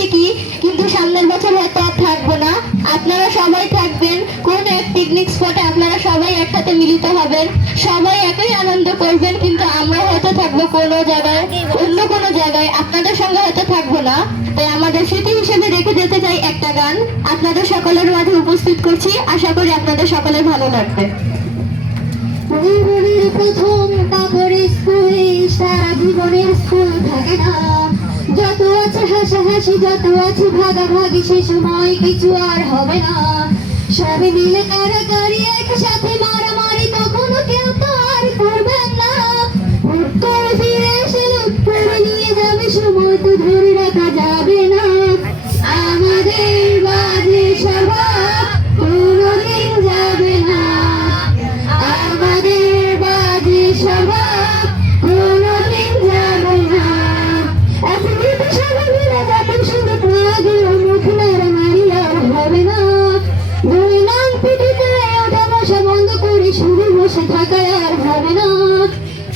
ঠিকই, কিন্তু সামনের বছর হয়তো আর থাকবো না। আপনারা সবাই থাকবেন কোন এক পিকনিক স্পটে, আপনারা সবাই একসাথে মিলিত হবেন, সবাই একই আনন্দ করবেন, কিন্তু আমরা হয়তো থাকবো কোনো জায়গায়, অন্য কোনো জায়গায়, আপনাদের সঙ্গে হয়তো থাকবো না। তাই আমাদের স্মৃতি হিসেবে রেখে যেতে চাই একটা গান আপনাদের সকলের মাঝে উপস্থিত করছি। আশা করি আপনাদের সকলের ভালো লাগবে। জীবনের প্রথম কাপড়ের স্কুলে সারা জীবনের স্কুল থাকে না, যত আছে হাসাহাসি, যত আছে ভাগাভাগি, সে সময় কিছু আর হবে না। সবাই মিলে কারাকারি, একসাথে মারামারি, কখনো কেউ তো আর করবেন না। হুট করে ফিরে এসে লুট করে নিয়ে যাবে, সময় তো ধরে রাখা যাবে না। আমাদের বাজে স্বভাব কোনোদিন যাবে না, আমাদের বাজে স্বভাব কোনোদিন যাবে না। এখন কিন্তু সবাই মিলে যাবেন, শুধু রাগে মুখ মারামারি আর হবে না। দুই নাম পিটিতে ওঠা বসা বন্ধ করে শুধু বসে থাকা আর হবে না।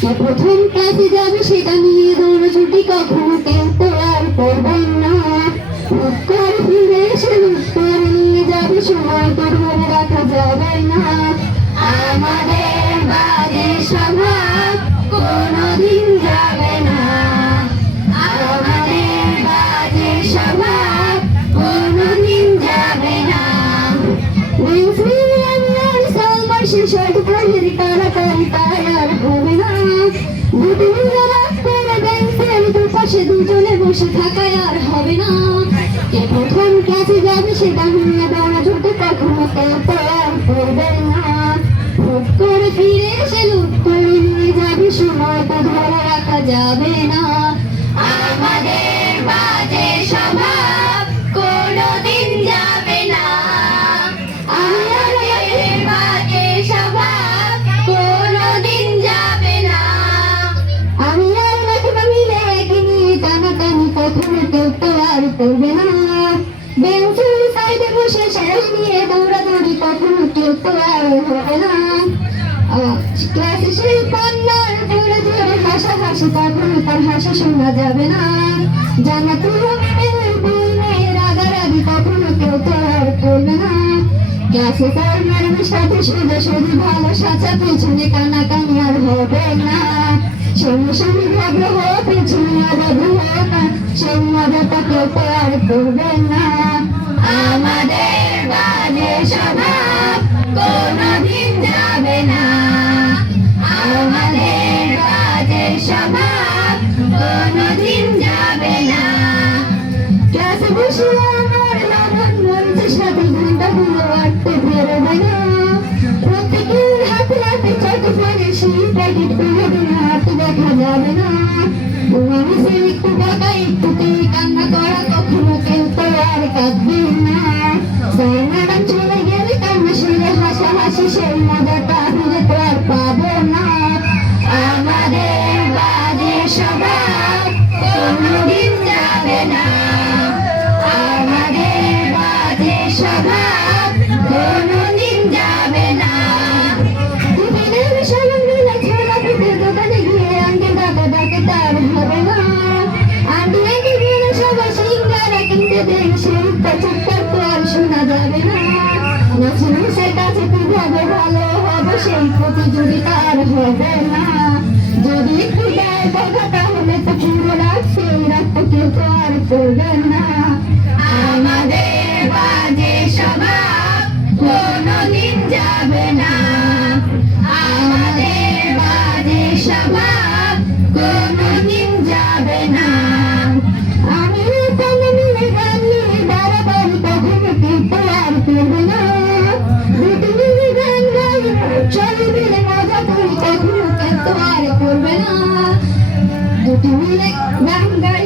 কে প্রথম ক্লাসে যাবে সেটা নিয়ে দৌড়াছুটি কখনো কেউ তো আর করবেন না। হুট করে ফিরে এসে লুট করে নিয়ে যাবে, সময় তো ধরে রাখা যাবে না। আমাদের বাজে স্বভাব কোনোদিন যাবে না, আমাদের বাজে স্বভাব কোনোদিন যাবে না। শেষের কাজের কারাকারি তাই আর হবে না। দুটি মিলে রাত করে বেঞ্চের দুপাশে দুজনে বসে থাকায় আর হবে না। কে প্রথম ক্লাসে যাবে সেটা নিয়ে দৌড়াঝুটি কখনো কেউ তো আর করবেন না। হুট করে ফিরে এসে লুট করে নিয়ে যাবে, সময় তো ধরে রাখা যাবে না। আমাদের বাজে স্বভাব কোনোদিন যাবে না, আমাদের বাজে স্বভাব কোনোদিন যাবে না। আমি আর নাকিবা মিলে একে নিয়ে টানাটানি কখনো কেউ তো আর করবে না। বেঞ্চের সাইডে বসে শেষ নিয়ে দৌড়াদৌড়ি কখনো কেউ তো আর হবে না। ক্লাসে সেই কন্যার জোরে জোরে হাসাহাসি, কখনো তার হাসি শোনা যাবে না। জানা তুই রাগারাগি কখনো কেউ তো আর করবে না। ক্লাসে তার ম্যাডামের সাথে সোজা সোজা ভালো সাজা, পেছনে কানাকানি আর হবে না। সঙ্গে সঙ্গে ঝগড়া হওয়া, পেছনে আলাদা হওয়া না, সেই মজাটা কেউ তো আর করবে না। আমাদের বাজে স্বভাব কোনোদিন যাবে না, আমাদের বাজে স্বভাব কোনোদিন যাবে না। ক্লাসে বসে আমার লবণ মরিচের সাথে ঘন্টাগুলো আটতে বেরোবে না। প্রত্যেকের হাতে হাতে ছোট ফোনের সেই প্যাকেট কোনোদিন হাতে দেখা যাবে না। আমি সে একটু বাঁকা একটুতে কান্না করা, কখনো কেউ তো আর কাঁদবে না। স্যার ম্যাডাম চলে গেলে কান্না সেরে হাসাহাসি, সেই মজাটা ফিরে তো আর পাবো না। আমাদের বাজে স্বভাব কোনোদিন যাবে না, আমাদের বাজে স্বভাব কোনোদিন যাবে না। টিফিনের সময় মিলে ছোলা পিঠের দোকানে গিয়ে আন্টি ডাকা ডাকে তার হবে না। আন্টি আন্টি গেলে সবাই সিঙ্গারা কিনতে দেয়, সেই চিৎকার তো আর শোনা যাবে না। নাচের কাছে কিভাবে ভালো হবে, সেই প্রতিযোগিতা আর হবে না। যদি একটু দেয় কথা তাহলে তো পুরো রাত, সেই রাত তো কেউ তো আর করবেন না। আমাদের বাজে স্বভাব কোনোদিন যাবে না, আমাদের বাজে স্বভাব কোনোদিন যাবে না। আমি তাহলে মিলে গান নিয়ে বাড়াবাড়ি কখনো কেউ তো আর করবে না। দুটি মিলে গান গাই, চলে মিলে মজা করি, কখনো কেউ তো আর করবে না। দুটি মিলে গান গাই,